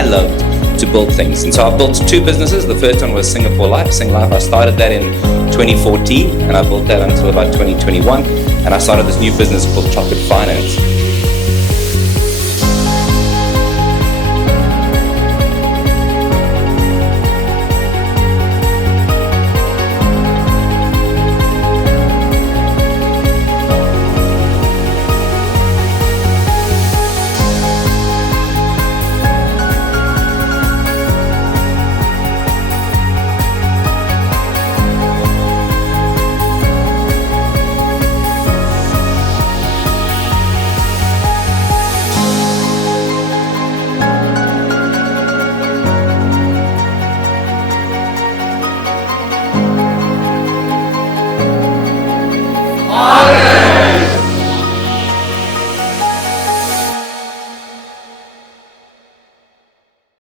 I loved to build things. And so I built two businesses. The first one was Singapore Life. Sing Life, I started that in 2014 and I built that until about 2021. And I started this new business called Chocolate Finance.